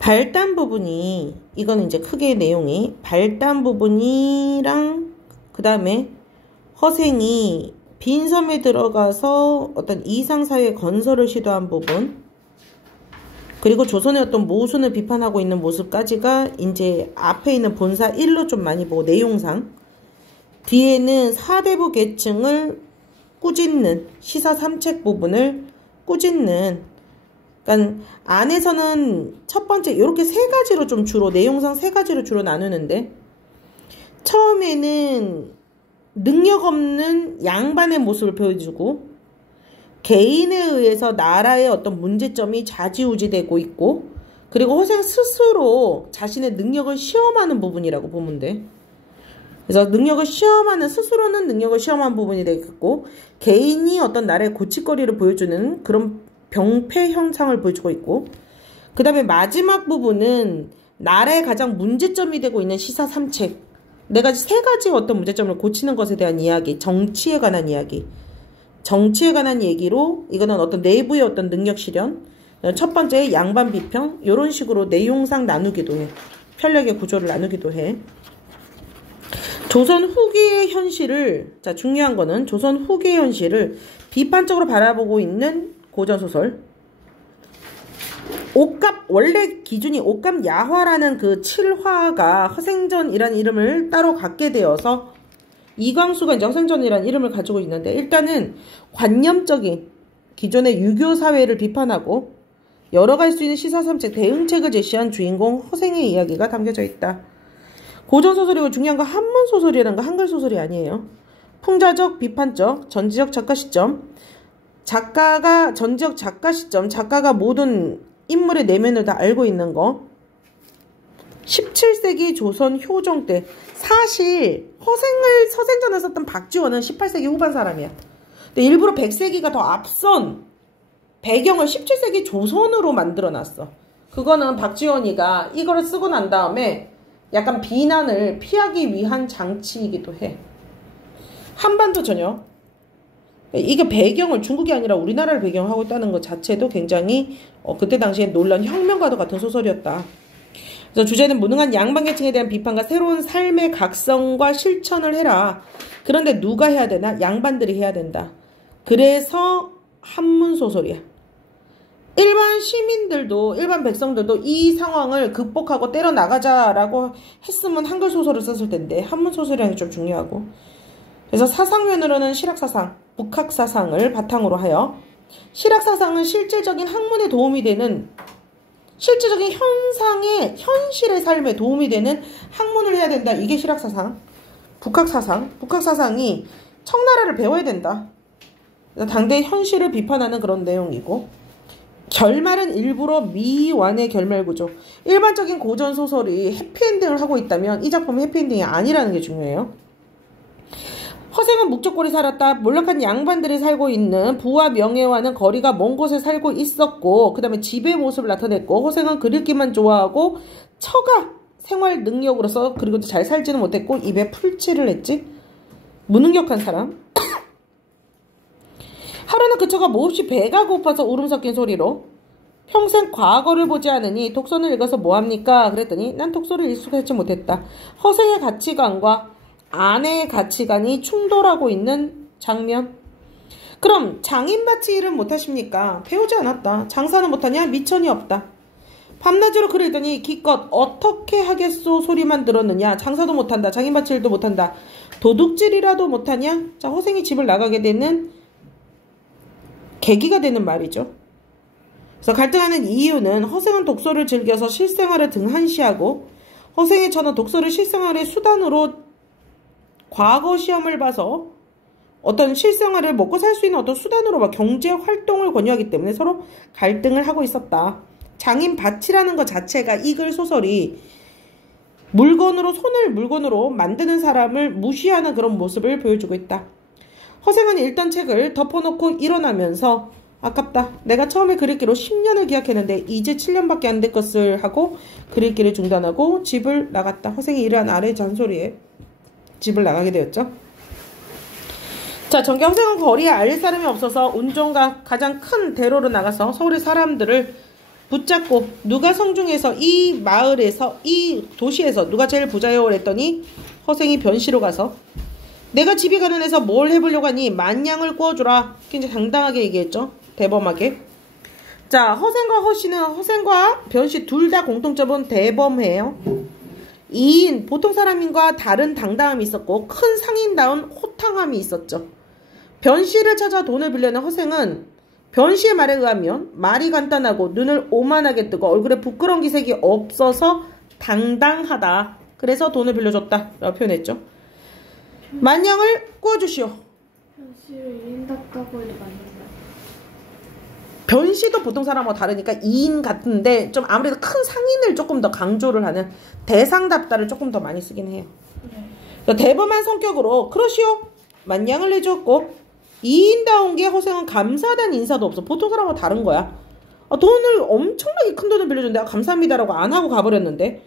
발단 부분이, 이거는 이제 크게 내용이 발단 부분이랑 그 다음에 허생이 빈섬에 들어가서 어떤 이상사회 건설을 시도한 부분, 그리고 조선의 어떤 모순을 비판하고 있는 모습까지가 이제 앞에 있는 본사 1로 좀 많이 보고, 내용상 뒤에는 사대부 계층을 꾸짖는 시사 3책 부분을 꾸짖는, 그러니까 안에서는 첫 번째 이렇게 세 가지로 좀 주로, 내용상 세 가지로 주로 나누는데, 처음에는 능력 없는 양반의 모습을 보여주고, 개인에 의해서 나라의 어떤 문제점이 좌지우지되고 있고, 그리고 허생 스스로 자신의 능력을 시험하는 부분이라고 보면 돼. 그래서 능력을 시험하는, 스스로는 능력을 시험한 부분이 되겠고, 개인이 어떤 나라의 고치거리를 보여주는 그런 병폐 현상을 보여주고 있고, 그 다음에 마지막 부분은 나라의 가장 문제점이 되고 있는 시사 3책, 내가 세 가지 어떤 문제점을 고치는 것에 대한 이야기, 정치에 관한 이야기, 정치에 관한 얘기로, 이거는 어떤 내부의 어떤 능력 실현, 첫 번째 양반 비평, 이런 식으로 내용상 나누기도 해. 편력의 구조를 나누기도 해. 조선 후기의 현실을, 자, 중요한 거는 조선 후기의 현실을 비판적으로 바라보고 있는 고전소설. 옥갑, 원래 기준이 옥갑 야화라는 그 7화가 허생전이라는 이름을 따로 갖게 되어서 이광수가 이제 허생전이라는 이름을 가지고 있는데, 일단은 관념적인 기존의 유교 사회를 비판하고 열어갈 수 있는 시사3책 대응책을 제시한 주인공 허생의 이야기가 담겨져 있다. 고전소설이고 중요한 건 한문소설이라는 거 한글소설이 아니에요. 풍자적, 비판적, 전지적 작가 시점, 작가가, 전지적 작가 시점, 작가가 모든 인물의 내면을 다 알고 있는 거. 17세기 조선 효종 때, 사실 서생전을 썼던 박지원은 18세기 후반 사람이야. 근데 일부러 100세기가 더 앞선 배경을 17세기 조선으로 만들어놨어. 그거는 박지원이가 이거를 쓰고 난 다음에 약간 비난을 피하기 위한 장치이기도 해. 한반도 전역. 이게 배경을 중국이 아니라 우리나라를 배경으로 하고 있다는 것 자체도 굉장히 그때 당시에 놀란 혁명과도 같은 소설이었다. 그래서 주제는 무능한 양반계층에 대한 비판과 새로운 삶의 각성과 실천을 해라. 그런데 누가 해야 되나? 양반들이 해야 된다. 그래서 한문소설이야. 일반 시민들도, 일반 백성들도 이 상황을 극복하고 때려나가자라고 했으면 한글소설을 썼을 텐데 한문소설이라는 게 좀 중요하고, 그래서 사상면으로는 실학사상, 북학사상을 바탕으로 하여, 실학사상은 실질적인 학문에 도움이 되는, 실질적인 현상의, 현실의 삶에 도움이 되는 학문을 해야 된다. 이게 실학사상. 북학사상이 청나라를 배워야 된다. 당대의 현실을 비판하는 그런 내용이고, 결말은 일부러 미완의 결말구조. 일반적인 고전소설이 해피엔딩을 하고 있다면 이 작품은 해피엔딩이 아니라는 게 중요해요. 허생은 묵적골이 살았다. 몰락한 양반들이 살고 있는 부와 명예와는 거리가 먼 곳에 살고 있었고, 그 다음에 집의 모습을 나타냈고, 허생은 그리기만 좋아하고 처가 생활 능력으로서, 그리고 잘 살지는 못했고 입에 풀칠을 했지. 무능력한 사람. 하루는 그 처가 몹시 배가 고파서 울음 섞인 소리로, 평생 과거를 보지 않으니 독서는 읽어서 뭐합니까? 그랬더니 난 독서를 익숙하지 못했다. 허생의 가치관과 아내의 가치관이 충돌하고 있는 장면. 그럼 장인밭이 일은 못하십니까? 배우지 않았다. 장사는 못하냐? 미천이 없다. 밤낮으로 글을 읽더니 기껏 어떻게 하겠소 소리만 들었느냐. 장사도 못한다. 장인밭 일도 못한다. 도둑질이라도 못하냐? 자, 허생이 집을 나가게 되는 계기가 되는 말이죠. 그래서 갈등하는 이유는 허생은 독서를 즐겨서 실생활을 등한시하고, 허생의 처는 독서를 실생활의 수단으로 과거 시험을 봐서 어떤 실생활을 먹고 살 수 있는 어떤 수단으로 막 경제 활동을 권유하기 때문에 서로 갈등을 하고 있었다. 장인밭이라는 것 자체가 이 글 소설이 물건으로, 손을 물건으로 만드는 사람을 무시하는 그런 모습을 보여주고 있다. 허생은 읽던 책을 덮어놓고 일어나면서 아깝다. 내가 처음에 글 읽기로 10년을 기약했는데 이제 7년밖에 안 될 것을 하고 글 읽기를 중단하고 집을 나갔다. 허생이 이러한 아래 잔소리에 집을 나가게 되었죠. 자, 정경생은 거리에 알릴 사람이 없어서 운종과 가장 큰 대로로 나가서 서울의 사람들을 붙잡고 누가 성중에서 이 마을에서 이 도시에서 누가 제일 부자요? 그랬더니 허생이 변시로 가서 내가 집이 가난해서 뭘 해보려고 하니 만냥을 구워주라. 굉장히 당당하게 얘기했죠. 대범하게. 자, 허생과 허씨는 허생과 변씨 둘 다 공통점은 대범해요. 2인 보통 사람인과 다른 당당함이 있었고 큰 상인다운 호탕함이 있었죠. 변씨를 찾아 돈을 빌려는 허생은 변씨의 말에 의하면 말이 간단하고 눈을 오만하게 뜨고 얼굴에 부끄러운 기색이 없어서 당당하다. 그래서 돈을 빌려줬다 라고 표현했죠. 만냥을 구워주시오. 변씨를 2인답다고 해도 맞는데. 변씨도 보통 사람하고 다르니까 2인 같은데 좀 아무래도 큰 상인을 조금 더 강조를 하는 대상답다를 조금 더 많이 쓰긴 해요. 네. 대범한 성격으로 그러시오. 만냥을 해줬고 2인다운 게 허생은 감사하다는 인사도 없어. 보통 사람하고 다른 거야. 돈을 엄청나게 큰 돈을 빌려줬는데 감사합니다라고 안 하고 가버렸는데.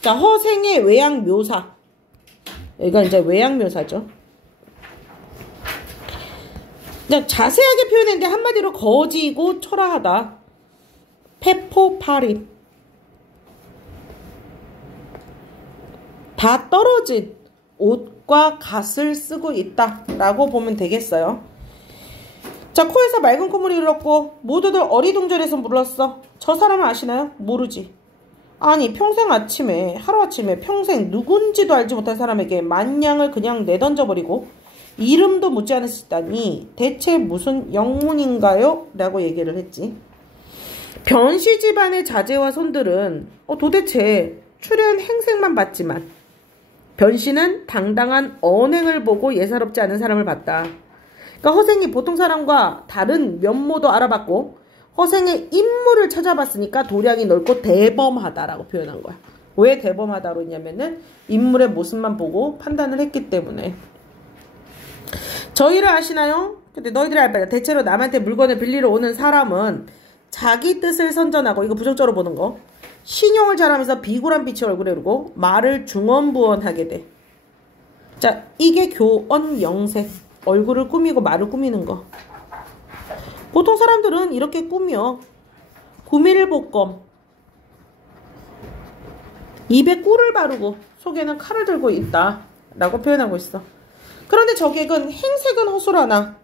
자, 허생의 외양 묘사. 여기가 이제 외양 묘사죠. 자세하게 표현했는데 한마디로 거지고 초라하다. 페포파립. 다 떨어진 옷과 갓을 쓰고 있다 라고 보면 되겠어요. 자, 코에서 맑은 콧물이 흘렀고 모두들 어리둥절해서 물었어. 저 사람은 아시나요? 모르지. 아니 평생 아침에 하루아침에 평생 누군지도 알지 못한 사람에게 만냥을 그냥 내던져버리고 이름도 묻지 않으시다니 대체 무슨 영문인가요? 라고 얘기를 했지. 변씨 집안의 자제와 손들은 도대체 출연 행색만 봤지만 변씨는 당당한 언행을 보고 예사롭지 않은 사람을 봤다. 그러니까 허생이 보통 사람과 다른 면모도 알아봤고 허생의 인물을 찾아봤으니까 도량이 넓고 대범하다라고 표현한 거야. 왜 대범하다로 했냐면은 인물의 모습만 보고 판단을 했기 때문에. 저희를 아시나요? 근데 너희들이 알 바야. 대체로 남한테 물건을 빌리러 오는 사람은 자기 뜻을 선전하고 이거 부정적으로 보는 거. 신용을 잘하면서 비굴한 빛이 얼굴에 오르고 말을 중언부언하게 돼. 자, 이게 교언영색. 얼굴을 꾸미고 말을 꾸미는 거. 보통 사람들은 이렇게 꾸며. 구밀복검. 입에 꿀을 바르고 속에는 칼을 들고 있다 라고 표현하고 있어. 그런데 저객은 행색은 허술하나.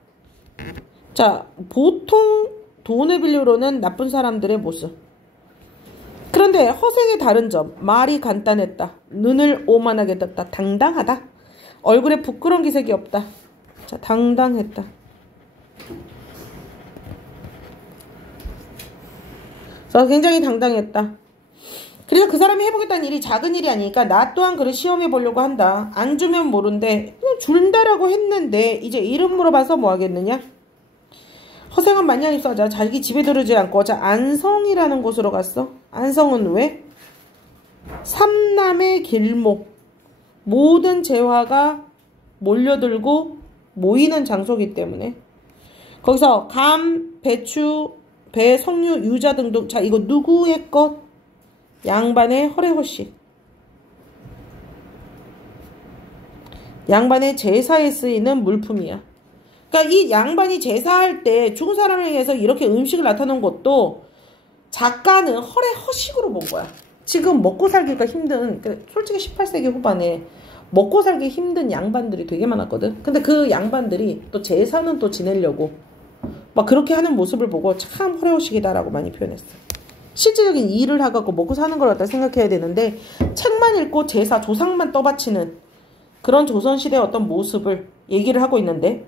자, 보통 돈을 빌리러는 나쁜 사람들의 모습. 그런데 허생의 다른 점. 말이 간단했다. 눈을 오만하게 떴다. 당당하다. 얼굴에 부끄러운 기색이 없다. 자, 당당했다. 그래서 굉장히 당당했다. 그래서 그 사람이 해보겠다는 일이 작은 일이 아니니까 나 또한 그를 시험해 보려고 한다. 안 주면 모른대. 준다라고 했는데 이제 이름 물어봐서 뭐 하겠느냐? 허생은 만냥 입수하자 자기 집에 들어오지 않고 자 안성이라는 곳으로 갔어. 안성은 왜? 삼남의 길목. 모든 재화가 몰려들고 모이는 장소이기 때문에. 거기서 감, 배추, 배, 석류, 유자 등등. 자, 이거 누구의 것? 양반의 허례허씨. 양반의 제사에 쓰이는 물품이야. 그러니까 이 양반이 제사할 때 죽은 사람을 위해서 이렇게 음식을 나타낸 것도 작가는 허례허식으로 본 거야. 지금 먹고 살기가 힘든, 솔직히 18세기 후반에 먹고 살기 힘든 양반들이 되게 많았거든. 근데 그 양반들이 또 제사는 또 지내려고 막 그렇게 하는 모습을 보고 참 허례허식이다라고 많이 표현했어. 실질적인 일을 하고 먹고 사는 걸 갖다 생각해야 되는데 책만 읽고 제사, 조상만 떠받치는 그런 조선시대의 어떤 모습을 얘기를 하고 있는데,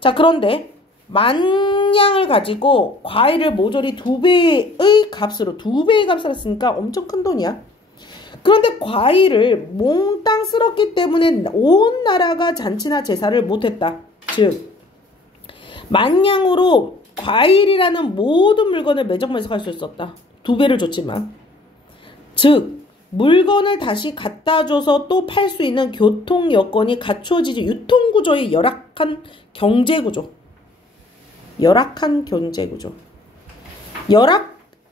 자, 그런데 만냥을 가지고 과일을 모조리 2배의 값으로 2배의 값을 했으니까 엄청 큰 돈이야. 그런데 과일을 몽땅 쓸었기 때문에 온 나라가 잔치나 제사를 못했다. 즉 만냥으로 과일이라는 모든 물건을 매적매적할 수 있었다. 2배를 줬지만. 즉 물건을 다시 갖다 줘서 또 팔 수 있는 교통 여건이 갖추어지지. 유통구조의 열악한 경제구조. 열악한 경제구조.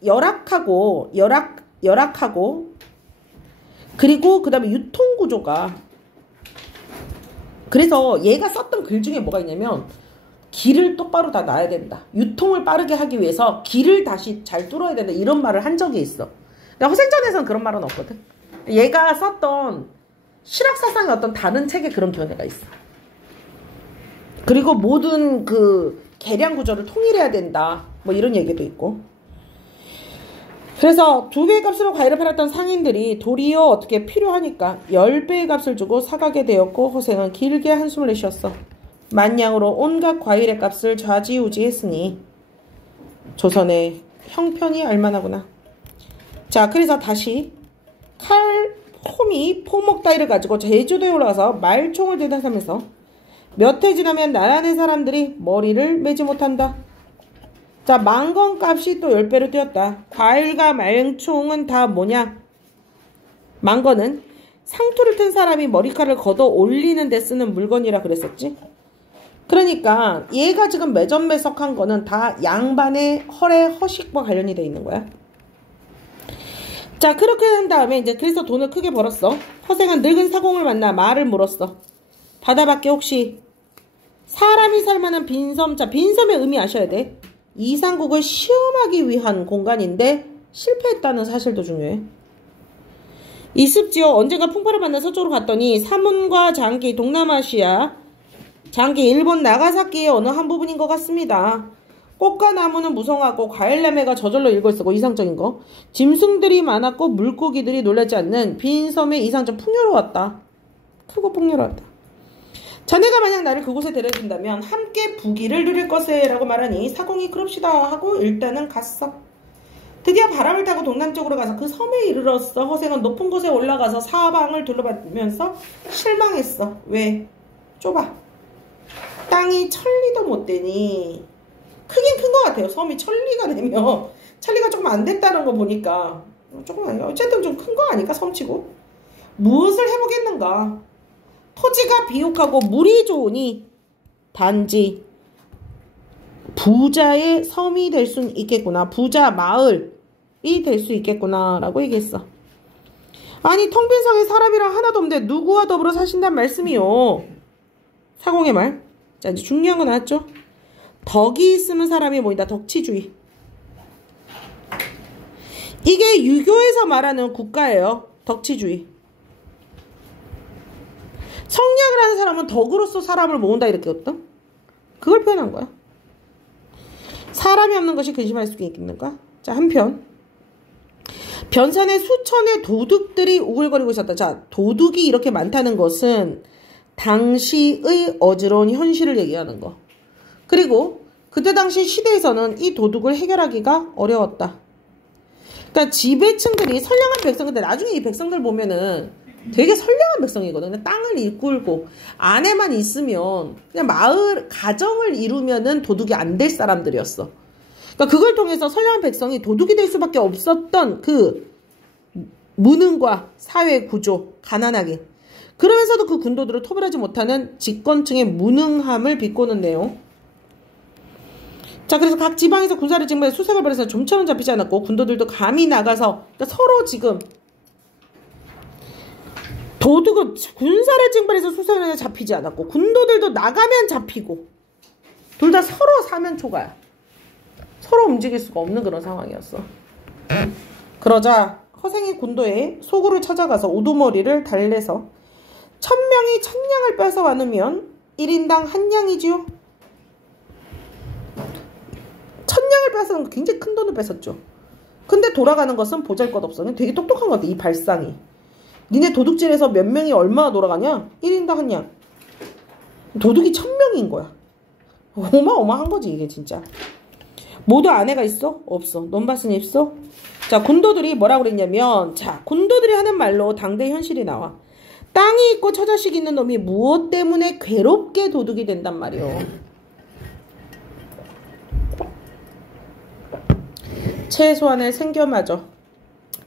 열악하고 그리고 그 다음에 유통구조가. 그래서 얘가 썼던 글 중에 뭐가 있냐면 길을 똑바로 다 놔야 된다. 유통을 빠르게 하기 위해서 길을 다시 잘 뚫어야 된다. 이런 말을 한 적이 있어. 근데 허생전에서는 그런 말은 없거든. 얘가 썼던 실학사상의 어떤 다른 책에 그런 견해가 있어. 그리고 모든 그 계량 구조를 통일해야 된다. 뭐 이런 얘기도 있고. 그래서 2배의 값으로 과일을 팔았던 상인들이 도리어 어떻게 필요하니까 10배의 값을 주고 사가게 되었고 허생은 길게 한숨을 내쉬었어. 만냥으로 온갖 과일의 값을 좌지우지했으니 조선의 형편이 알만하구나. 자, 그래서 다시 칼, 호미, 포목 따위를 가지고 제주도에 올라가서 말총을 대단하면서 몇 해 지나면 나라의 사람들이 머리를 매지 못한다. 자, 망건 값이 또 10배로 뛰었다. 과일과 말총은 다 뭐냐? 망건은 상투를 튼 사람이 머리카락을 걷어 올리는 데 쓰는 물건이라 그랬었지. 그러니까 얘가 지금 매점매석한 거는 다 양반의 헐의 허식과 관련이 돼 있는 거야. 자, 그렇게 한 다음에 이제 그래서 돈을 크게 벌었어. 허생은 늙은 사공을 만나 말을 물었어. 바다밖에 혹시 사람이 살만한 빈섬, 자, 빈섬의 의미 아셔야 돼. 이상국을 시험하기 위한 공간인데 실패했다는 사실도 중요해. 이습지어 언젠가 풍파를 만나 서쪽으로 갔더니 사문과 장기 동남아시아, 장기 일본 나가사키의 어느 한 부분인 것 같습니다. 꽃과 나무는 무성하고 과일나무가 저절로 일고 있었고 이상적인 거. 짐승들이 많았고 물고기들이 놀라지 않는 빈 섬의 이상적 풍요로웠다. 크고 풍요로웠다. 자네가 만약 나를 그곳에 데려준다면 함께 부귀를 누릴 것이라고 말하니 사공이 그럽시다 하고 일단은 갔어. 드디어 바람을 타고 동남쪽으로 가서 그 섬에 이르렀어. 허생은 높은 곳에 올라가서 사방을 둘러보면서 실망했어. 왜? 좁아. 땅이 천리도 못 되니 크긴 큰 것 같아요. 섬이 천리가 되면 천리가 조금 안 됐다는 거 보니까 조금 아니야. 어쨌든 좀 큰 거 아닐까 섬치고. 무엇을 해보겠는가. 토지가 비옥하고 물이 좋으니 단지 부자의 섬이 될 수 있겠구나. 부자 마을이 될 수 있겠구나 라고 얘기했어. 아니 텅 빈 성에 사람이랑 하나도 없는데 누구와 더불어 사신단 말씀이요. 사공의 말. 자, 이제 중요한 거 나왔죠. 덕이 있으면 사람이 모인다. 덕치주의. 이게 유교에서 말하는 국가예요. 덕치주의. 성리학을 하는 사람은 덕으로서 사람을 모은다 이렇게 어떤? 그걸 표현한 거야. 사람이 없는 것이 근심할 수 있겠는가? 자, 한편 변산에 수천의 도둑들이 우글거리고 있었다. 자, 도둑이 이렇게 많다는 것은 당시의 어지러운 현실을 얘기하는 거. 그리고 그때 당시 시대에서는 이 도둑을 해결하기가 어려웠다. 그러니까 지배층들이 선량한 백성인데 나중에 이 백성들 보면은 되게 선량한 백성이거든. 땅을 일굴고 안에만 있으면 그냥 마을 가정을 이루면은 도둑이 안 될 사람들이었어. 그러니까 그걸 통해서 선량한 백성이 도둑이 될 수밖에 없었던 그 무능과 사회 구조, 가난하게. 그러면서도 그 군도들을 토벌하지 못하는 집권층의 무능함을 비꼬는 내용. 자, 그래서 각 지방에서 군사를 징발해 수색을 벌여서 좀처럼 잡히지 않았고 군도들도 감히 나가서 그러니까 서로 지금 도둑은 군사를 징발해서 수색을 해서 잡히지 않았고 군도들도 나가면 잡히고 둘 다 서로 사면초가야. 서로 움직일 수가 없는 그런 상황이었어. 그러자 허생이 군도에 소굴을 찾아가서 우두머리를 달래서 1000명이 1000냥을 뺏어 와누면 1인당 한 냥이지요. 1000냥을 뺏어는 굉장히 큰 돈을 뺏었죠. 근데 돌아가는 것은 보잘것없어. 되게 똑똑한 것 같아, 이 발상이. 니네 도둑질에서 몇 명이 얼마나 돌아가냐? 1인당 한 냥. 도둑이 1000명인 거야. 어마어마한 거지 이게 진짜. 모두 아내가 있어? 없어. 논밭은 있어? 자, 군도들이 뭐라고 그랬냐면, 자, 군도들이 하는 말로 당대 현실이 나와. 땅이 있고 처자식 있는 놈이 무엇 때문에 괴롭게 도둑이 된단 말이오. 최소한의 생겨마저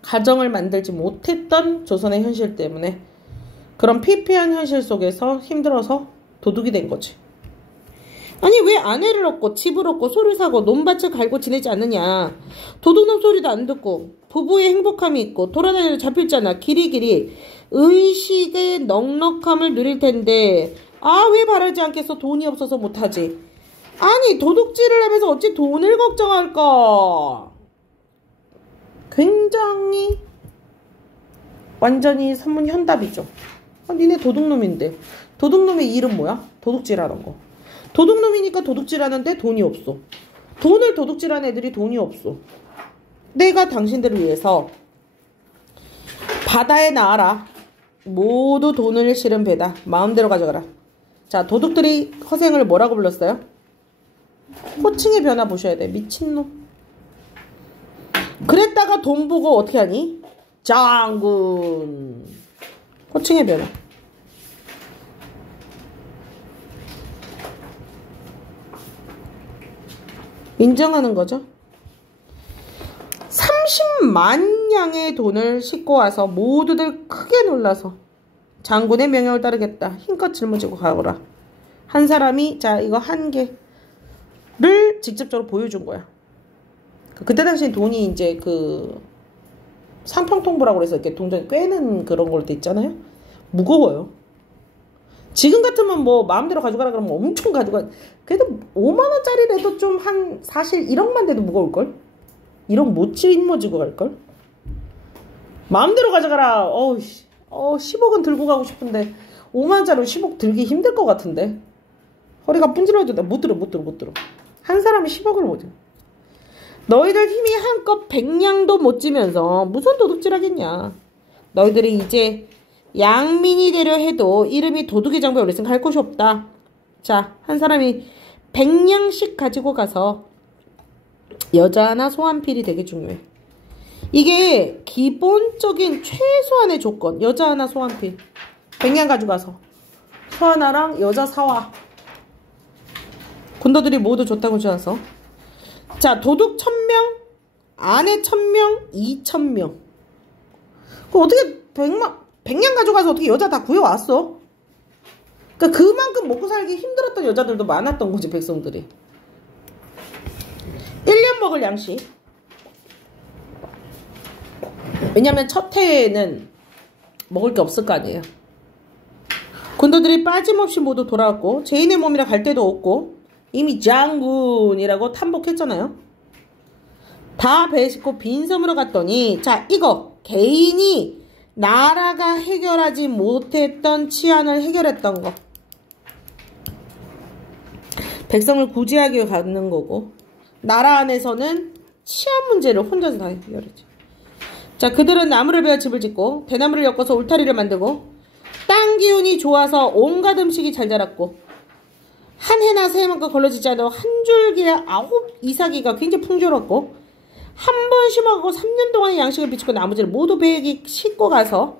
가정을 만들지 못했던 조선의 현실 때문에 그런 피폐한 현실 속에서 힘들어서 도둑이 된 거지. 아니 왜 아내를 얻고 집을 얻고 소를 사고 논밭을 갈고 지내지 않느냐. 도둑놈 소리도 안 듣고 부부의 행복함이 있고 돌아다녀도 잡힐잖아. 길이길이 의식의 넉넉함을 누릴 텐데 아 왜 바라지 않겠어. 돈이 없어서 못하지. 아니 도둑질을 하면서 어찌 돈을 걱정할까? 굉장히 완전히 선문현답이죠. 니네 도둑놈인데 도둑놈의 일은 뭐야? 도둑질하는 거. 도둑놈이니까 도둑질하는데 돈이 없어. 돈을 도둑질하는 애들이 돈이 없어. 내가 당신들을 위해서 바다에 나와라. 모두 돈을 실은 배다. 마음대로 가져가라. 자, 도둑들이 허생을 뭐라고 불렀어요? 호칭의 변화 보셔야 돼. 미친놈. 그랬다가 돈 보고 어떻게 하니? 장군. 호칭의 변화. 인정하는 거죠. 30만 양의 돈을 싣고 와서 모두들 크게 놀라서 장군의 명령을 따르겠다. 힘껏 짊어지고 가거라. 한 사람이 자 이거 한 개를 직접적으로 보여준 거야. 그때 당시엔 돈이 이제 그 상평통보라고 그래서 이렇게 동전 꿰는 그런 걸도 있잖아요. 무거워요. 지금 같으면 뭐 마음대로 가져가라 그러면 엄청 가져가. 그래도 5만원짜리라도 좀 한 사실 1억만 돼도 무거울걸? 1억 못 짊어지고 갈걸? 마음대로 가져가라. 10억은 들고 가고 싶은데 5만원짜리 10억 들기 힘들 것 같은데. 허리가 분질러도 못 들어. 한 사람이 10억을 못 들어. 너희들 힘이 한껏 100냥도 못 쥐면서 무슨 도둑질 하겠냐. 너희들이 이제 양민이 되려 해도 이름이 도둑의 장부에 올렸으니까 할 것이 없다. 자, 한 사람이 100냥씩 가지고 가서 여자 하나 소환필이 되게 중요해. 이게 기본적인 최소한의 조건. 여자 하나 소환필 100냥 가지고 가서 소 하나랑 여자 사와. 군도들이 모두 좋다고 좋아서. 자, 도둑 1000명, 아내 1000명, 2000명. 그 어떻게 100냥 가져가서 어떻게 여자 다 구해왔어? 그러니까 그만큼 먹고 살기 힘들었던 여자들도 많았던 거지, 백성들이. 1년 먹을 양식. 왜냐면 첫 해에는 먹을 게 없을 거 아니에요. 군도들이 빠짐없이 모두 돌아왔고 죄인의 몸이라 갈 데도 없고 이미 장군이라고 탐복했잖아요. 다 배 싣고 빈섬으로 갔더니 자 이거 개인이 나라가 해결하지 못했던 치안을 해결했던 거. 백성을 구제하기 가는 거고 나라 안에서는 치안 문제를 혼자서 다 해결했지. 자 그들은 나무를 베어 집을 짓고 대나무를 엮어서 울타리를 만들고 땅 기운이 좋아서 온갖 음식이 잘 자랐고 한 해나 세 해만큼 걸러지지 않아 한 줄기에 9 이삭이가 굉장히 풍조롭고 한 번 심어가고 3년 동안의 양식을 비추고 나머지를 모두 배에 싣고 가서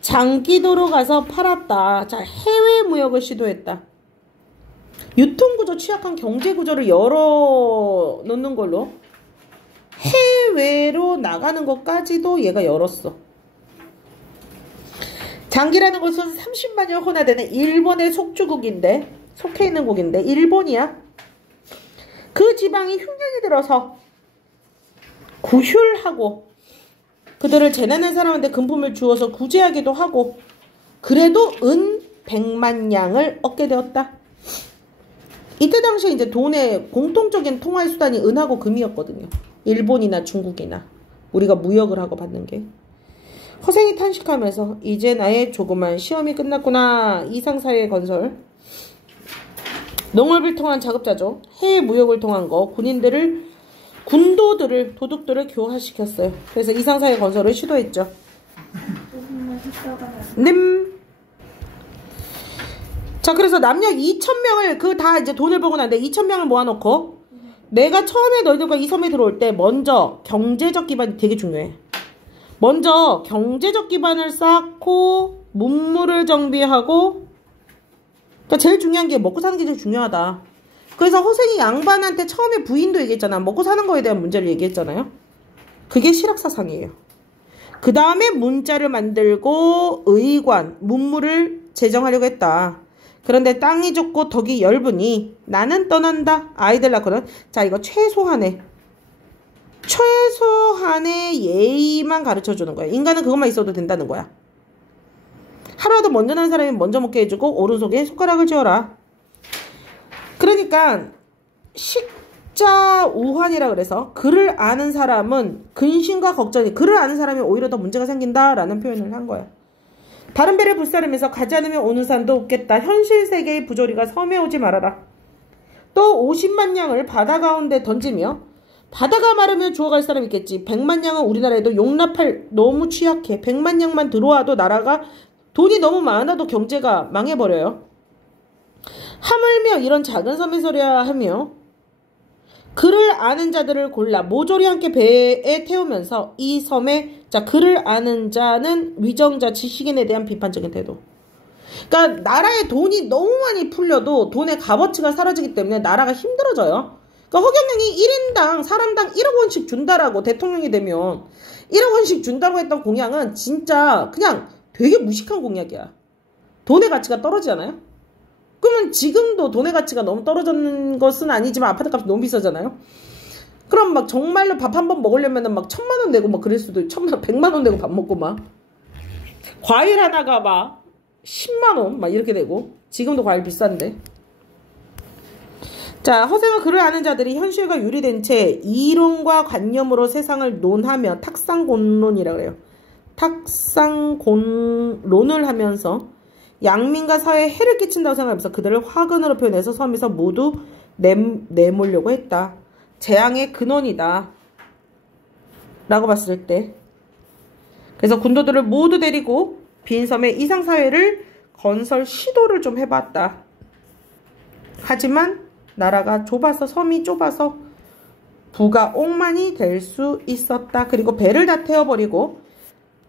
장기도로 가서 팔았다. 자 해외 무역을 시도했다. 유통구조 취약한 경제구조를 열어놓는 걸로 해외로 나가는 것까지도 얘가 열었어. 장기라는 곳은 30만여 혼화되는 일본의 속주국인데 속해 있는 국인데 일본이야. 그 지방이 흉년이 들어서 구휼하고 그들을 재난한 사람한테 금품을 주어서 구제하기도 하고 그래도 은 100만 양을 얻게 되었다. 이때 당시에 이제 돈의 공통적인 통화의 수단이 은하고 금이었거든요. 일본이나 중국이나 우리가 무역을 하고 받는 게. 허생이 탄식하면서 이제 나의 조그만 시험이 끝났구나. 이상사회 건설. 농업을 통한 자급자족, 해외 무역을 통한 거, 군도들을, 도둑들을 교화시켰어요. 그래서 이상사회 건설을 시도했죠. 자, 그래서 남녀 2000명을, 그 다 이제 돈을 벌고 난데 2000명을 모아놓고, 내가 처음에 너희들과 이 섬에 들어올 때, 먼저 경제적 기반이 되게 중요해. 먼저 경제적 기반을 쌓고, 문물을 정비하고, 그러니까 제일 중요한 게 먹고 사는 게 제일 중요하다. 그래서 허생이 양반한테 처음에 부인도 얘기했잖아. 먹고 사는 거에 대한 문제를 얘기했잖아요. 그게 실학사상이에요. 그 다음에 문자를 만들고 의관, 문물을 제정하려고 했다. 그런데 땅이 좁고 덕이 엷으니 나는 떠난다. 아이들 낳고는 자 이거 최소한의 예의만 가르쳐주는 거야. 인간은 그것만 있어도 된다는 거야. 하루라도 먼저 난 사람이 먼저 먹게 해주고 오른손에 손가락을 쥐어라. 그러니까 식자우환이라 그래서 그를 아는 사람은 근심과 걱정이, 그를 아는 사람이 오히려 더 문제가 생긴다라는 표현을 한 거야. 다른 배를 불사르면서 가지 않으면 오는 산도 없겠다. 현실 세계의 부조리가 섬에 오지 말아라. 또 50만 양을 바다 가운데 던지며, 바다가 마르면 주워갈 사람 있겠지. 100만 양은 우리나라에도 용납할 너무 취약해. 100만 양만 들어와도 나라가 돈이 너무 많아도 경제가 망해버려요. 하물며 이런 작은 섬에서랴 하며 그를 아는 자들을 골라 모조리 함께 배에 태우면서 이 섬에, 자, 그를 아는 자는 위정자 지식인에 대한 비판적인 태도. 그러니까 나라에 돈이 너무 많이 풀려도 돈의 값어치가 사라지기 때문에 나라가 힘들어져요. 그러니까 허경영이 1인당 사람당 1억 원씩 준다라고 대통령이 되면 1억 원씩 준다고 했던 공약은 진짜 그냥 되게 무식한 공약이야. 돈의 가치가 떨어지잖아요. 그러면 지금도 돈의 가치가 너무 떨어졌는 것은 아니지만 아파트 값이 너무 비싸잖아요. 그럼 막 정말로 밥 한 번 먹으려면 막 1,000만 원 내고 막 그럴 수도, 100만 원 내고 밥 먹고 막 과일 하나가 막 10만 원 막 이렇게 되고, 지금도 과일 비싼데. 자, 허생은 그를 아는 자들이 현실과 유리된 채 이론과 관념으로 세상을 논하며 탁상곤론이라고 그래요. 탁상곤론을 하면서 양민과 사회에 해를 끼친다고 생각하면서 그들을 화근으로 표현해서 섬에서 모두 내몰려고 했다. 재앙의 근원이다 라고 봤을 때, 그래서 군도들을 모두 데리고 빈 섬의 이상사회를 건설 시도를 좀 해봤다. 하지만 나라가 좁아서, 섬이 좁아서 부가 옥만이 될 수 있었다. 그리고 배를 다 태워버리고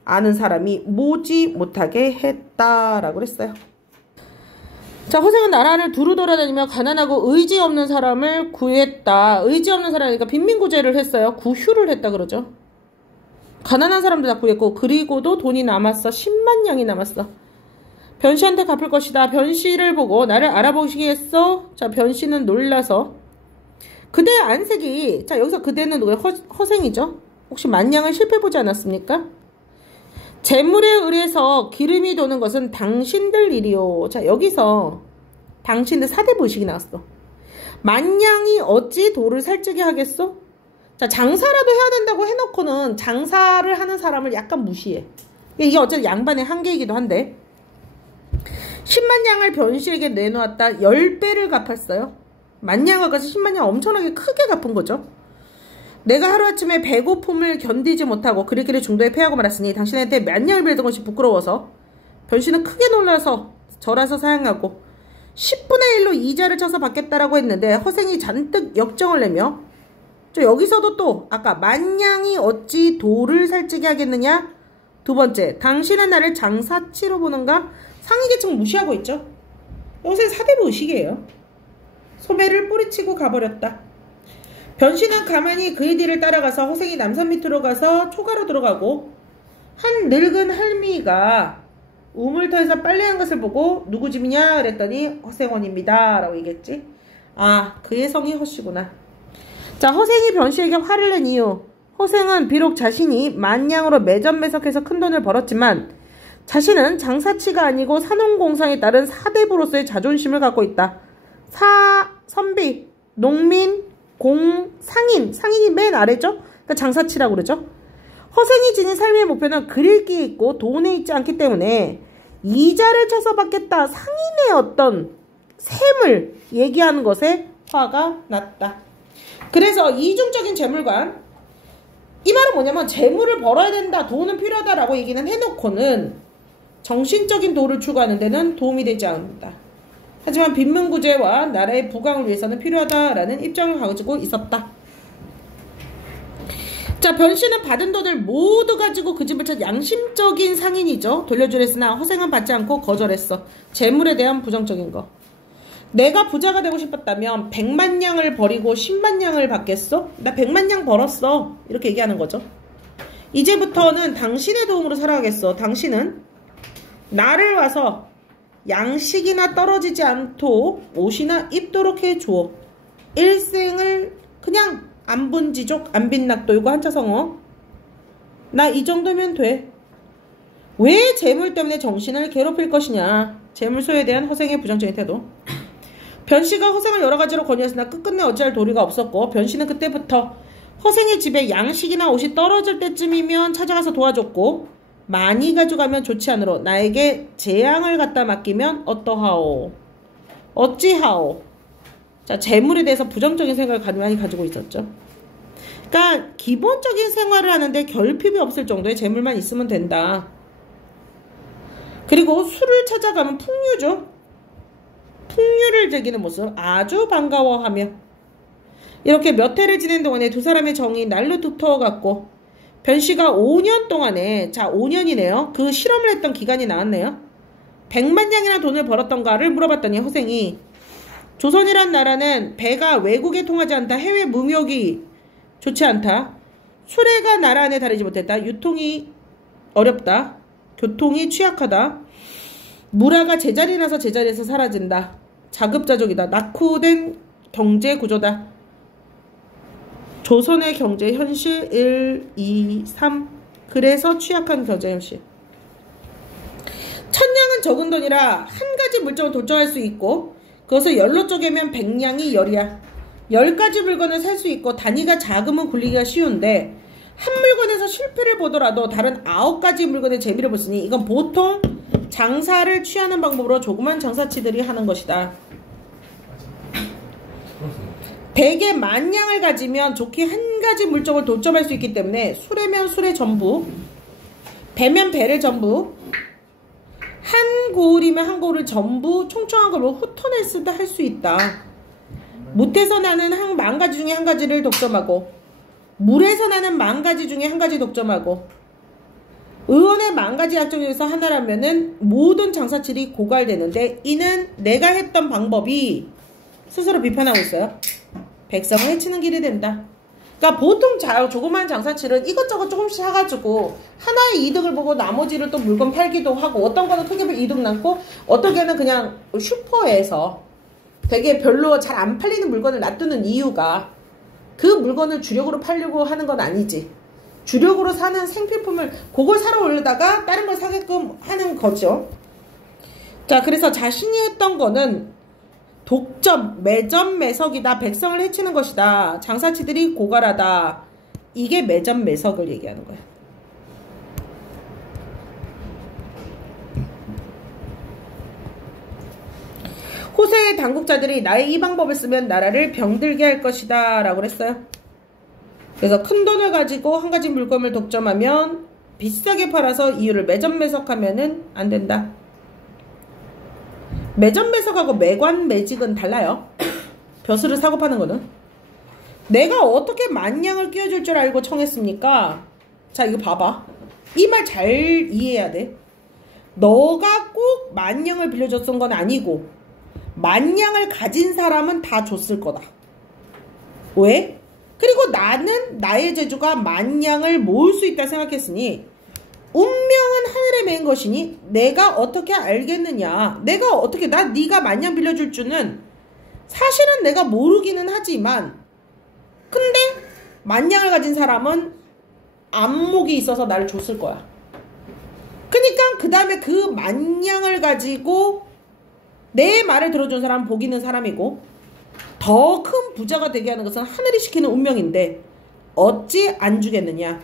아는 사람이 모지 못하게 했다라고 그랬어요. 자, 허생은 나라를 두루 돌아다니며 가난하고 의지 없는 사람을 구했다. 의지 없는 사람이니까 빈민구제를 했어요. 구휴를 했다 그러죠. 가난한 사람들 다 구했고, 그리고도 돈이 남았어. 10만 양이 남았어. 변씨한테 갚을 것이다. 변씨를 보고 나를 알아보시겠어? 자, 변씨는 놀라서 그대 안색이, 자, 여기서 그대는 누구예요? 허생이죠. 혹시 만냥을 실패보지 않았습니까? 재물에 의해서 기름이 도는 것은 당신들 일이요. 자, 여기서 당신들 사대보식이 나왔어. 만냥이 어찌 돌을 살찌게 하겠어? 자, 장사라도 해야 된다고 해놓고는 장사를 하는 사람을 약간 무시해. 이게 어쨌든 양반의 한계이기도 한데, 10만 양을 변씨에게 내놓았다. 10배를 갚았어요. 만냥을 가서 10만 양 엄청나게 크게 갚은 거죠. 내가 하루아침에 배고픔을 견디지 못하고 그리끼리 중도에 패하고 말았으니 당신한테 만냥을 빌던 것이 부끄러워서. 변씨는 크게 놀라서 절하서 사양하고 10분의 1로 이자를 쳐서 받겠다라고 했는데 허생이 잔뜩 역정을 내며, 여기서도 또 아까 만냥이 어찌 돌을 살찌게 하겠느냐. 두 번째, 당신은 나를 장사치로 보는가. 상위계층 무시하고 있죠. 여기서 사대보식이에요. 소매를 뿌리치고 가버렸다. 변씨는 가만히 그의 뒤를 따라가서 허생이 남산 밑으로 가서 초가로 들어가고, 한 늙은 할미가 우물터에서 빨래한 것을 보고 누구 집이냐 그랬더니 허생원입니다 라고 얘기했지. 아, 그의 성이 허씨구나. 자, 허생이 변씨에게 화를 낸 이유. 허생은 비록 자신이 만냥으로 매점매석해서 큰돈을 벌었지만 자신은 장사치가 아니고 산업공상에 따른 사대부로서의 자존심을 갖고 있다. 선비, 농민, 상인, 상인이 맨 아래죠? 그러니까 장사치라고 그러죠. 허생이 지닌 삶의 목표는 그릴기에 있고 돈에 있지 않기 때문에 이자를 쳐서 받겠다, 상인의 어떤 셈을 얘기하는 것에 화가 났다. 그래서 이중적인 재물관, 이 말은 뭐냐면 재물을 벌어야 된다, 돈은 필요하다라고 얘기는 해놓고는 정신적인 도를 추구하는 데는 도움이 되지 않는다. 하지만 빈민구제와 나라의 부강을 위해서는 필요하다라는 입장을 가지고 있었다. 자, 변씨는 받은 돈을 모두 가지고 그 집을 찾 양심적인 상인이죠. 돌려주랬으나 허생은 받지 않고 거절했어. 재물에 대한 부정적인 거. 내가 부자가 되고 싶었다면 100만 양을 버리고 10만 양을 받겠어? 나 100만 양 벌었어. 이렇게 얘기하는 거죠. 이제부터는 당신의 도움으로 살아가겠어. 당신은 나를 와서 양식이나 떨어지지 않도록 옷이나 입도록 해줘. 일생을 그냥 안분지족 안빈낙도, 이거 한자성어. 나 이 정도면 돼. 왜 재물 때문에 정신을 괴롭힐 것이냐. 재물소에 대한 허생의 부정적인 태도. 변씨가 허생을 여러 가지로 권유했으나 끝끝내 어찌할 도리가 없었고 변씨는 그때부터 허생의 집에 양식이나 옷이 떨어질 때쯤이면 찾아가서 도와줬고 많이 가져가면 좋지 않으로 나에게 재앙을 갖다 맡기면 어떠하오? 어찌하오? 자, 재물에 대해서 부정적인 생각을 많이 가지고 있었죠. 그러니까 기본적인 생활을 하는데 결핍이 없을 정도의 재물만 있으면 된다. 그리고 술을 찾아가면 풍류죠. 풍류를 즐기는 모습 아주 반가워하며 이렇게 몇 해를 지낸 동안에 두 사람의 정이 날로 두터워갔고 변씨가 5년 동안에, 자 5년이네요. 그 실험을 했던 기간이 나왔네요. 100만 양이나 돈을 벌었던가를 물어봤더니 허생이 조선이란 나라는 배가 외국에 통하지 않다. 해외 무역이 좋지 않다. 수레가 나라 안에 다니지 못했다. 유통이 어렵다. 교통이 취약하다. 무라가 제자리에 나서 제자리에서 사라진다. 자급자족이다. 낙후된 경제 구조다. 조선의 경제 현실 1, 2, 3. 그래서 취약한 경제 현실. 천냥은 적은 돈이라 한 가지 물정을 도청할 수 있고 그것을 열로 쪼개면 100냥이 열이야. 10가지 물건을 살 수 있고 단위가 작으면 굴리기가 쉬운데 한 물건에서 실패를 보더라도 다른 9가지 물건의 재미를 보으니 이건 보통 장사를 취하는 방법으로 조그만 장사치들이 하는 것이다. 대개 만냥을 가지면 좋게 한 가지 물정을 독점할 수 있기 때문에 수레면 수레 전부, 배면 배를 전부, 한 고을이면 한 고을을 전부 총총한 걸로 훑어낼 수도 할 수 있다. 못에서 나는 한 10,000가지 중에 한 가지를 독점하고 물에서 나는 10,000가지 중에 한 가지 독점하고 의원의 10,000가지 약정 중에서 하나라면은 모든 장사칠이 고갈되는데 이는 내가 했던 방법이 스스로 비판하고 있어요. 백성을 해치는 길이 된다. 그러니까 보통 조그만 장사칠은 이것저것 조금씩 사가지고 하나의 이득을 보고 나머지를 또 물건 팔기도 하고 어떤 거는 크게 이득 남고 어떤 게는 그냥 슈퍼에서 되게 별로 잘 안 팔리는 물건을 놔두는 이유가 그 물건을 주력으로 팔려고 하는 건 아니지. 주력으로 사는 생필품을 그걸 사러 올려다가 다른 걸 사게끔 하는 거죠. 자, 그래서 자신이 했던 거는 독점, 매점, 매석이다. 백성을 해치는 것이다. 장사치들이 고갈하다. 이게 매점, 매석을 얘기하는 거야. 호세의 당국자들이 나의 이 방법을 쓰면 나라를 병들게 할 것이다 라고 했어요. 그래서 큰 돈을 가지고 한 가지 물건을 독점하면 비싸게 팔아서 이유를 매점 매석하면은 안 된다. 매점 매석하고 매관 매직은 달라요. 벼슬을 사고 파는 거는. 내가 어떻게 만냥을 끼워줄 줄 알고 청했습니까? 자, 이거 봐봐. 이 말 잘 이해해야 돼. 너가 꼭 만냥을 빌려줬던 건 아니고 만냥을 가진 사람은 다 줬을 거다. 왜? 그리고 나는 나의 재주가 만냥을 모을 수 있다 생각했으니 운명은 하늘에 맨 것이니 내가 어떻게 알겠느냐. 내가 어떻게 네가 만냥 빌려줄 줄은 사실은 내가 모르기는 하지만 근데 만냥을 가진 사람은 안목이 있어서 나를 줬을 거야. 그러니까 그 다음에 그 만냥을 가지고 내 말을 들어준 사람은 복 있는 사람이고 더 큰 부자가 되게 하는 것은 하늘이 시키는 운명인데 어찌 안 주겠느냐.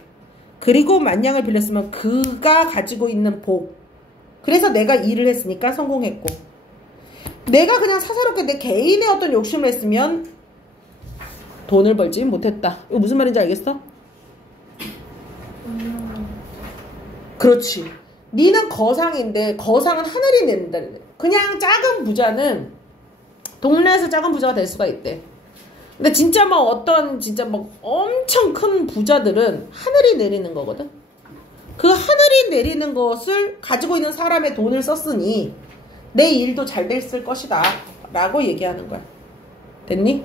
그리고 만냥을 빌렸으면 그가 가지고 있는 복. 그래서 내가 일을 했으니까 성공했고 내가 그냥 사사롭게 내 개인의 어떤 욕심을 했으면 돈을 벌지 못했다. 이거 무슨 말인지 알겠어? 그렇지. 니는 거상인데 거상은 하늘이 낸다. 그냥 작은 부자는 동네에서 작은 부자가 될 수가 있대. 근데 진짜 뭐 어떤 진짜 뭐 엄청 큰 부자들은 하늘이 내리는 거거든. 그 하늘이 내리는 것을 가지고 있는 사람의 돈을 썼으니 내 일도 잘 됐을 것이다 라고 얘기하는 거야. 됐니?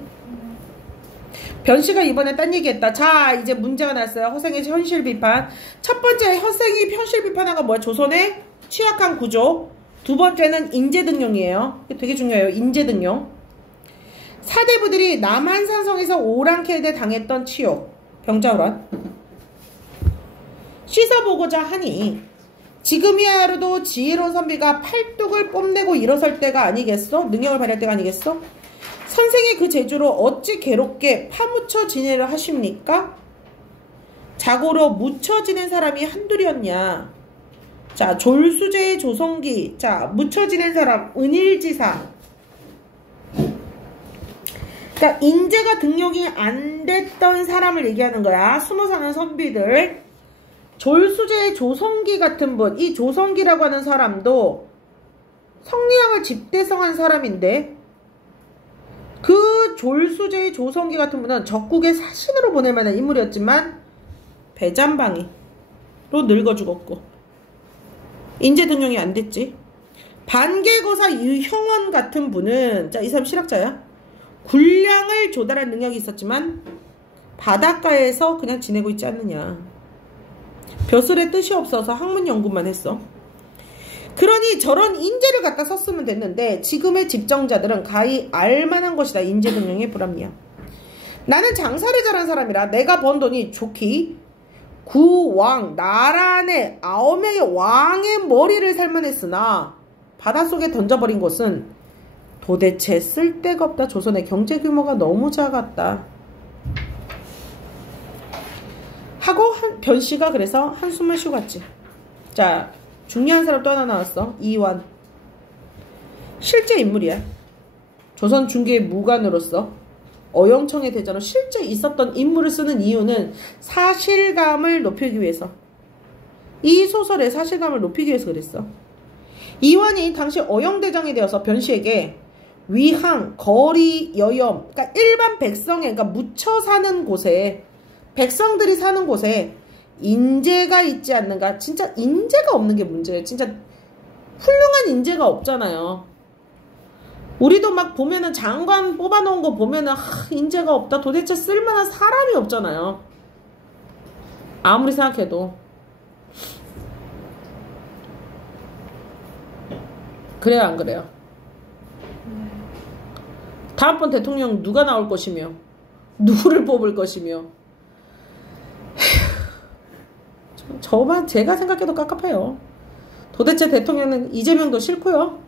변씨가 이번에 딴 얘기했다. 자, 이제 문제가 났어요. 허생의 현실 비판. 첫 번째 허생이 현실 비판한 건 뭐야? 조선의 취약한 구조. 두 번째는 인재등용이에요. 되게 중요해요. 인재등용. 사대부들이 남한산성에서 오랑캐에 당했던 치욕. 병자호란. 씻어보고자 하니 지금이야로도 지혜로운 선비가 팔뚝을 뽐내고 일어설 때가 아니겠어? 능력을 발휘할 때가 아니겠어? 선생의 그 재주로 어찌 괴롭게 파묻혀 지내려 하십니까? 자고로 묻혀 지낸 사람이 한둘이었냐. 자, 졸수제의 조성기. 자, 묻혀 지낸 사람 은일지사. 그러니까 인재가 등록이 안 됐던 사람을 얘기하는 거야. 숨어 사는 선비들. 졸수제의 조성기 같은 분. 이 조성기라고 하는 사람도 성리학을 집대성한 사람인데 그 졸수제의 조성기 같은 분은 적국의 사신으로 보낼 만한 인물이었지만 배잔방이로 늙어 죽었고 인재 등용이 안 됐지. 반개거사 유형원 같은 분은 자, 이 사람 실학자야. 군량을 조달할 능력이 있었지만 바닷가에서 그냥 지내고 있지 않느냐. 벼슬의 뜻이 없어서 학문 연구만 했어. 그러니 저런 인재를 갖다 썼으면 됐는데 지금의 집정자들은 가히 알만한 것이다. 인재 등용의 불합리함. 나는 장사를 잘한 사람이라 내가 번 돈이 좋기 구왕 나라 안에 9명의 왕의 머리를 살만했으나 바닷속에 던져버린 것은 도대체 쓸데가 없다. 조선의 경제 규모가 너무 작았다. 하고 변씨가 그래서 한숨을 쉬고 갔지. 자, 중요한 사람 또 하나 나왔어. 이완. 실제 인물이야. 조선 중개의 무관으로서 어영청의 대자로 실제 있었던 인물을 쓰는 이유는 사실감을 높이기 위해서. 이 소설의 사실감을 높이기 위해서 그랬어. 이완이 당시 어영대장이 되어서 변씨에게 위항, 거리, 여염, 그러니까 일반 백성에, 그러니까 묻혀 사는 곳에, 백성들이 사는 곳에 인재가 있지 않는가. 진짜 인재가 없는 게 문제예요. 진짜 훌륭한 인재가 없잖아요. 우리도 막 보면은 장관 뽑아놓은 거 보면은 인재가 없다. 도대체 쓸만한 사람이 없잖아요. 아무리 생각해도. 그래요, 안 그래요? 다음번 대통령 누가 나올 것이며 누구를 뽑을 것이며. 저만 제가 생각해도 깝깝해요. 도대체 대통령은 이재명도 싫고요.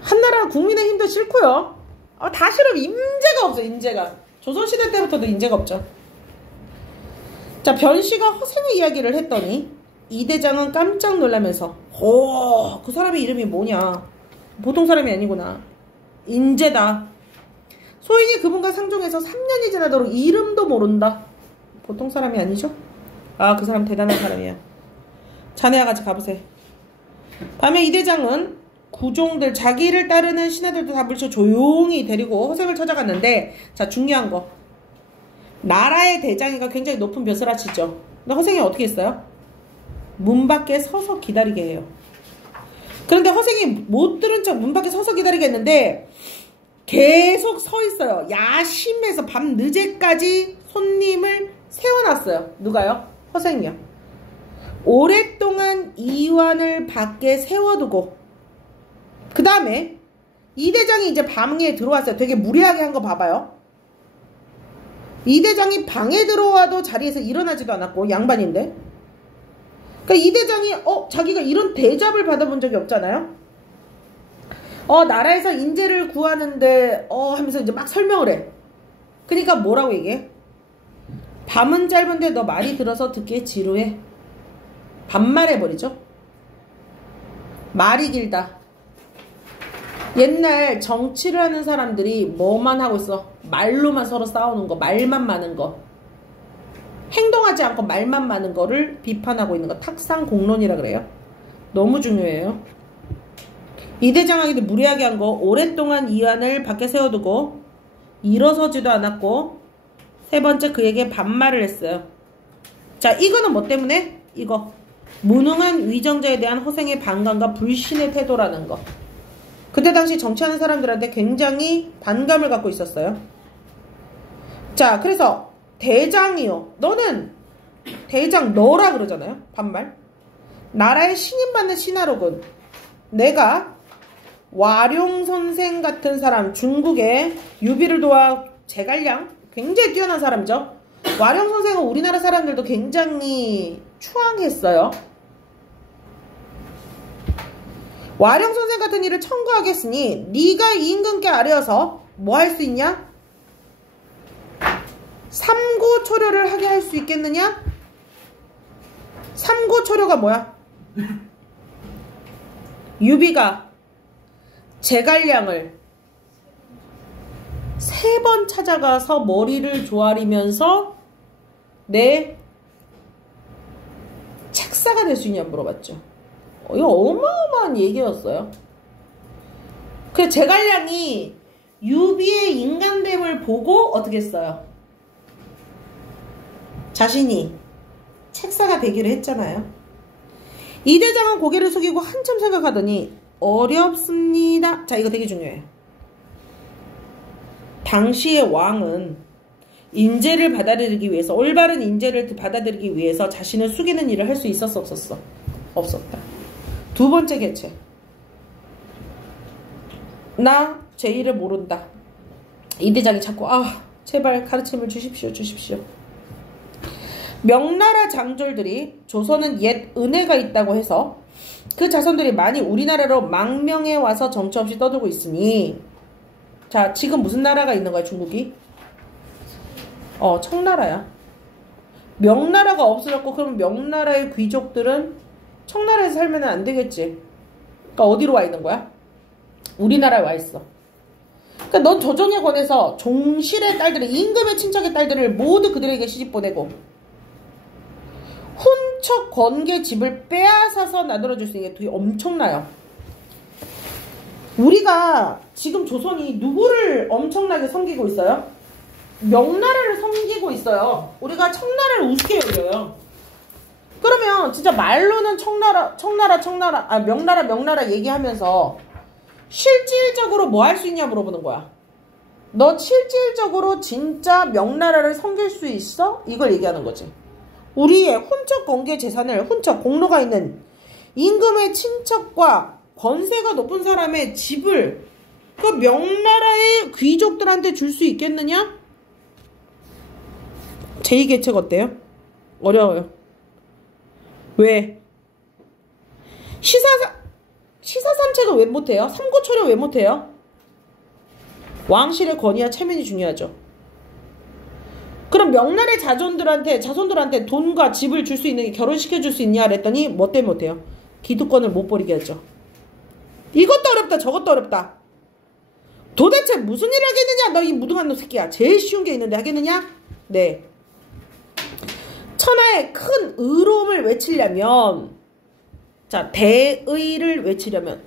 한나라 국민의힘도 싫고요. 다 싫으면 인재가 없어요. 인재가. 조선시대 때부터도 인재가 없죠. 자, 변씨가 허생의 이야기를 했더니 이 대장은 깜짝 놀라면서 그 사람의 이름이 뭐냐. 보통 사람이 아니구나. 인재다. 소인이 그분과 상종해서 3년이 지나도록 이름도 모른다. 보통 사람이 아니죠? 그 사람 대단한 사람이야. 자네와 같이 가보세요. 다음에 이 대장은 구종들, 자기를 따르는 신하들도 다 물쳐 조용히 데리고 허생을 찾아갔는데, 자, 중요한 거. 나라의 대장이가 굉장히 높은 벼슬아치죠. 근데 허생이 어떻게 했어요? 문 밖에 서서 기다리게 해요. 그런데 허생이 못 들은 척 문 밖에 서서 기다리게 했는데 계속 서 있어요. 야심해서 밤 늦게까지 손님을 세워놨어요. 누가요? 허생이요. 오랫동안 이완을 밖에 세워두고 그 다음에 이 대장이 이제 방에 들어왔어요. 되게 무리하게 한 거 봐봐요. 이 대장이 방에 들어와도 자리에서 일어나지도 않았고 양반인데, 그러니까 이 대장이 자기가 이런 대접을 받아본 적이 없잖아요. 나라에서 인재를 구하는데 하면서 이제 막 설명을 해. 그러니까 뭐라고 얘기해? 밤은 짧은데 너 말이 들어서 듣기에 지루해. 반말해버리죠. 말이 길다. 옛날 정치를 하는 사람들이 뭐만 하고 있어? 말로만 서로 싸우는 거, 말만 많은 거. 행동하지 않고 말만 많은 거를 비판하고 있는 거. 탁상공론이라 그래요. 너무 중요해요. 이 대장하기도 무리하게 한 거. 오랫동안 이완을 밖에 세워두고 일어서지도 않았고, 세 번째 그에게 반말을 했어요. 자, 이거는 뭐 때문에? 이거 무능한 위정자에 대한 허생의 반감과 불신의 태도라는 거. 그때 당시 정치하는 사람들한테 굉장히 반감을 갖고 있었어요. 자, 그래서 대장이요. 너는 대장 너라 그러잖아요. 반말. 나라의 신임받는 신하로군. 내가 와룡선생 같은 사람, 중국의 유비를 도와 제갈량, 굉장히 뛰어난 사람이죠. 와룡선생은 우리나라 사람들도 굉장히 추앙했어요. 와령 선생 같은 이를 청구하겠으니 네가 임금께 아뢰어서 뭐 할 수 있냐? 삼고초려를 하게 할 수 있겠느냐? 삼고초려가 뭐야? 유비가 제갈량을 3번 찾아가서 머리를 조아리면서 내 책사가 될 수 있냐 물어봤죠. 이거 어마어마한 얘기였어요. 그래서 제갈량이 유비의 인간됨을 보고 어떻게 했어요? 자신이 책사가 되기로 했잖아요. 이 대장은 고개를 숙이고 한참 생각하더니 어렵습니다. 자, 이거 되게 중요해요. 당시의 왕은 인재를 받아들이기 위해서, 올바른 인재를 받아들이기 위해서 자신을 숙이는 일을 할 수 있었어, 없었어? 없었다. 두 번째 계책. 나 제 일을 모른다. 이 대장이 자꾸 제발 가르침을 주십시오. 명나라 장졸들이 조선은 옛 은혜가 있다고 해서 그 자손들이 많이 우리나라로 망명해 와서 정처 없이 떠들고 있으니, 자, 지금 무슨 나라가 있는 거야, 중국이? 청나라야. 명나라가 없어졌고, 그러면 명나라의 귀족들은 청나라에서 살면 안 되겠지. 그러니까 어디로 와 있는 거야? 우리나라에 와 있어. 그러니까 넌 조정에 관해서 종실의 딸들을, 임금의 친척의 딸들을 모두 그들에게 시집 보내고 훈척 권계 집을 빼앗아서 나눠줄 수 있는 게 되게 엄청나요. 우리가 지금 조선이 누구를 엄청나게 섬기고 있어요? 명나라를 섬기고 있어요. 우리가 청나라를 우습게 여겨요. 그러면 진짜 말로는 명나라 얘기하면서 실질적으로 뭐 할 수 있냐 물어보는 거야. 너 실질적으로 진짜 명나라를 섬길 수 있어? 이걸 얘기하는 거지. 우리의 훈척 권계 재산을, 훈척 공로가 있는 임금의 친척과 권세가 높은 사람의 집을 그 명나라의 귀족들한테 줄 수 있겠느냐? 제2계책 어때요? 어려워요. 왜? 시사삼책을 왜 못해요? 삼고초려 왜 못해요? 왕실의 권위와 체면이 중요하죠. 그럼 명나라의 자손들한테 돈과 집을 줄 수 있는 게 결혼시켜줄 수 있냐 그랬더니 뭐 때문에 못해요? 기득권을 못 버리게 하죠. 이것도 어렵다 저것도 어렵다. 도대체 무슨 일을 하겠느냐? 너 이 무등한 놈 새끼야. 제일 쉬운 게 있는데 하겠느냐? 네. 천하의 큰 의로움을 외치려면, 자, 대의를 외치려면,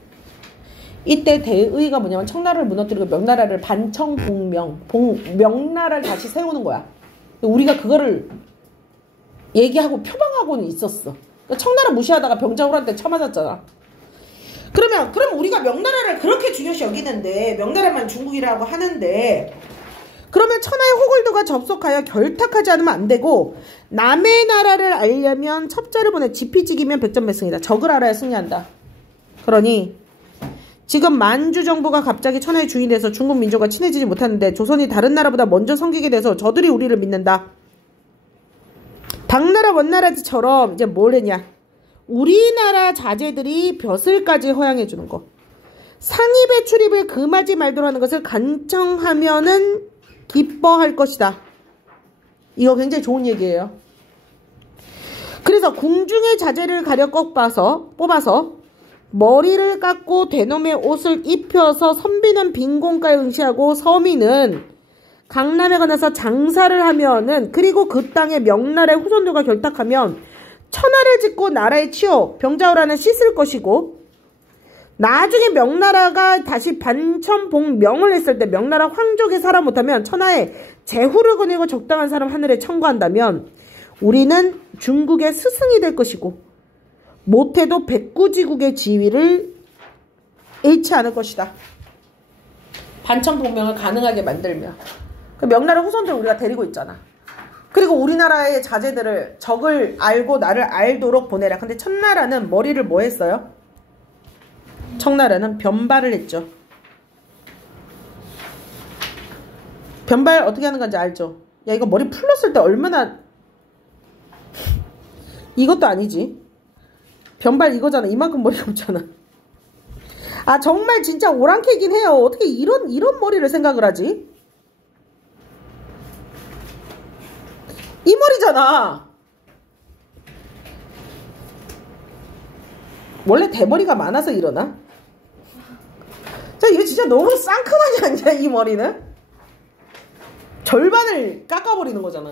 이때 대의가 뭐냐면 청나라를 무너뜨리고 명나라를 명나라를 다시 세우는 거야. 우리가 그거를 얘기하고 표방하고는 있었어. 그러니까 청나라 무시하다가 병자호란때 쳐맞았잖아. 그럼 우리가 명나라를 그렇게 중요시 여기는데, 명나라만 중국이라고 하는데, 그러면 천하의 호글도가 접속하여 결탁하지 않으면 안 되고, 남의 나라를 알려면 첩자를 보내 지피지기면 백전백승이다. 적을 알아야 승리한다. 그러니 지금 만주 정부가 갑자기 천하의 주인이 돼서 중국 민족과 친해지지 못하는데 조선이 다른 나라보다 먼저 섬기게 돼서 저들이 우리를 믿는다. 당나라 원나라처럼 이제 뭘 했냐? 우리나라 자제들이 벼슬까지 허양해 주는 거. 상입의 출입을 금하지 말도록 하는 것을 간청하면은 기뻐할 것이다. 이거 굉장히 좋은 얘기예요. 그래서 궁중의 자제를 가려 뽑아서 머리를 깎고 대놈의 옷을 입혀서 선비는 빈공가에 응시하고 서민은 강남에 가서 장사를 하면은, 그리고 그 땅에 명나라의 후손들과 결탁하면 천하를 짓고 나라에 치워 병자호란을 씻을 것이고, 나중에 명나라가 다시 반천복명을 했을 때 명나라 황족에 살아 못하면 천하에 제후를 거니고 적당한 사람 하늘에 청구한다면 우리는 중국의 스승이 될 것이고 못해도 백구지국의 지위를 잃지 않을 것이다. 반천복명을 가능하게 만들며. 그 명나라 후손들 우리가 데리고 있잖아. 그리고 우리나라의 자제들을 적을 알고 나를 알도록 보내라. 근데 청나라는 머리를 뭐 했어요? 청나라는 변발을 했죠. 변발 어떻게 하는 건지 알죠? 야, 이거 머리 풀렀을 때 얼마나, 이것도 아니지. 변발 이거잖아. 이만큼 머리가 없잖아. 아 정말 진짜 오랑캐긴 해요. 어떻게 이런 머리를 생각을 하지? 이 머리잖아. 원래 대머리가 많아서 이러나? 자, 이거 진짜 너무 쌍큼하지 않냐, 이 머리는? 절반을 깎아버리는 거잖아.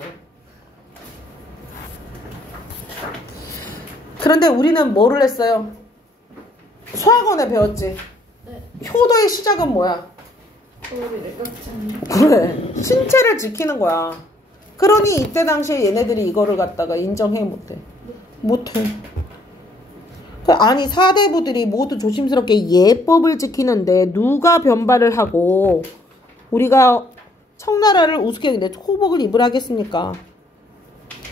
그런데 우리는 뭐를 했어요? 수학원에 배웠지? 네. 효도의 시작은 뭐야? 머리를 깎지 않는. 그래, 신체를 지키는 거야. 그러니 이때 당시에 얘네들이 이거를 갖다가 인정해 못해? 못해. 아니 사대부들이 모두 조심스럽게 예법을 지키는데 누가 변발을 하고 우리가 청나라를 우습게 근데 호복을 입으라 하겠습니까?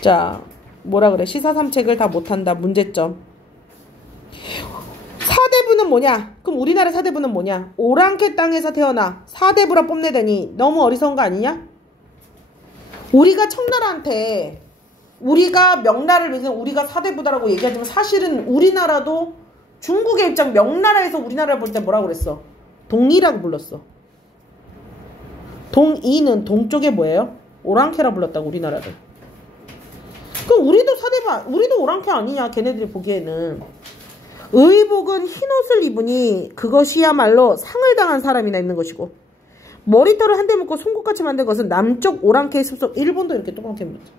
자, 뭐라 그래? 시사삼책을 다 못한다. 문제점. 사대부는 뭐냐? 그럼 우리나라 사대부는 뭐냐? 오랑캐 땅에서 태어나 사대부라 뽐내다니 너무 어리석은 거 아니냐? 우리가 청나라한테 우리가 명나라를 위해서 우리가 사대부다라고 얘기하지만 사실은 우리나라도 중국의 입장 명나라에서 우리나라를 볼 때 뭐라고 그랬어? 동이라고 불렀어. 동이는 동쪽에 뭐예요? 오랑캐라 불렀다고 우리나라를. 그럼 우리도 사대부, 우리도 오랑캐 아니냐 걔네들이 보기에는. 의복은 흰옷을 입으니 그것이야말로 상을 당한 사람이나 입는 것이고 머리털을 한대 묶고 송곳같이 만든 것은 남쪽 오랑캐의 습성. 일본도 이렇게 동그랗게 입는다.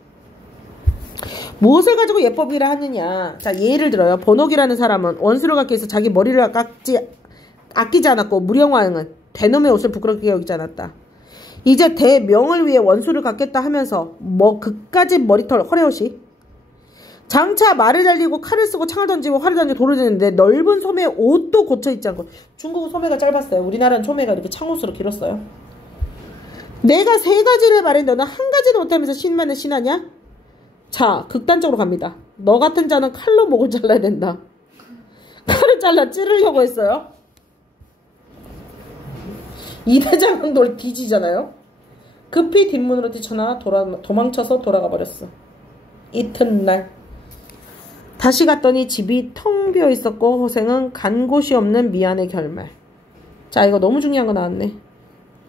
무엇을 가지고 예법이라 하느냐. 자, 예를 들어요. 번옥이라는 사람은 원수를 갖기 위해서 자기 머리를 아끼지 않았고 무령왕은 대놈의 옷을 부끄럽게 여기지 않았다. 이제 대명을 위해 원수를 갖겠다 하면서 그까지 머리털 허례옷이 장차 말을 달리고 칼을 쓰고 창을 던지고 활을 던지고 돌을 던지는데 넓은 소매에 옷도 고쳐 입지 않고. 중국은 소매가 짧았어요. 우리나라는 소매가 이렇게 창옷으로 길었어요. 내가 세 가지를 말했는데 너는 한 가지도 못하면서 신만을 신하냐? 자, 극단적으로 갑니다. 너 같은 자는 칼로 목을 잘라야 된다. 칼을 잘라 찌르려고 했어요. 이대장은 널 뒤지잖아요. 급히 뒷문으로 뛰쳐나 도망쳐서 돌아가 버렸어. 이튿날 다시 갔더니 집이 텅 비어 있었고 호생은 간 곳이 없는 미안의 결말. 자, 이거 너무 중요한 거 나왔네.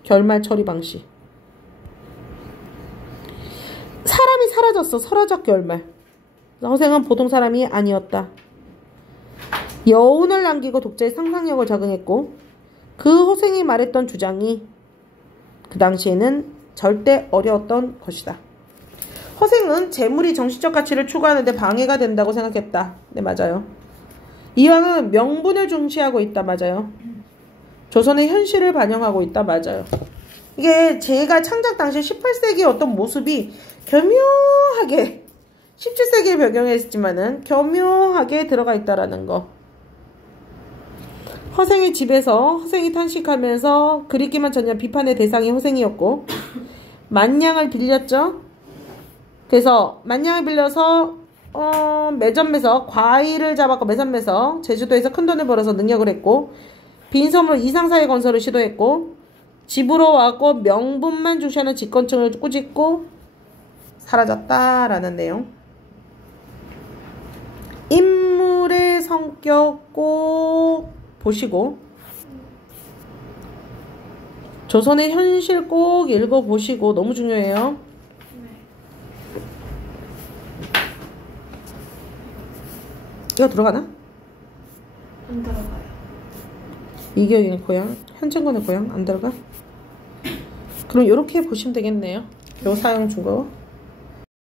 결말 처리 방식. 사람이 사라졌어. 설화적 결말. 허생은 보통 사람이 아니었다. 여운을 남기고 독자의 상상력을 적응했고 그 허생이 말했던 주장이 그 당시에는 절대 어려웠던 것이다. 허생은 재물이 정신적 가치를 추구하는데 방해가 된다고 생각했다. 네, 맞아요. 이왕은 명분을 중시하고 있다. 맞아요. 조선의 현실을 반영하고 있다. 맞아요. 이게 제가 창작 당시 18세기의 어떤 모습이 교묘하게 17세기에 변경했지만은 교묘하게 들어가 있다라는 거. 허생의 집에서 허생이 탄식하면서 그리기만 전혀 비판의 대상이 허생이었고 만냥을 빌렸죠. 그래서 만냥을 빌려서 매점에서 과일을 잡았고 매점에서 제주도에서 큰돈을 벌어서 능력을 했고 빈섬으로 이상사회 건설을 시도했고 집으로 왔고 명분만 중시하는 집권층을 꾸짖고 사라졌다라는 내용. 인물의 성격 꼭 보시고 조선의 현실 꼭 읽어보시고 너무 중요해요. 이거 들어가나? 안 들어가요. 이경의 고향, 현천군의 고향 안 들어가? 그럼 이렇게 보시면 되겠네요. 요 사용 중거.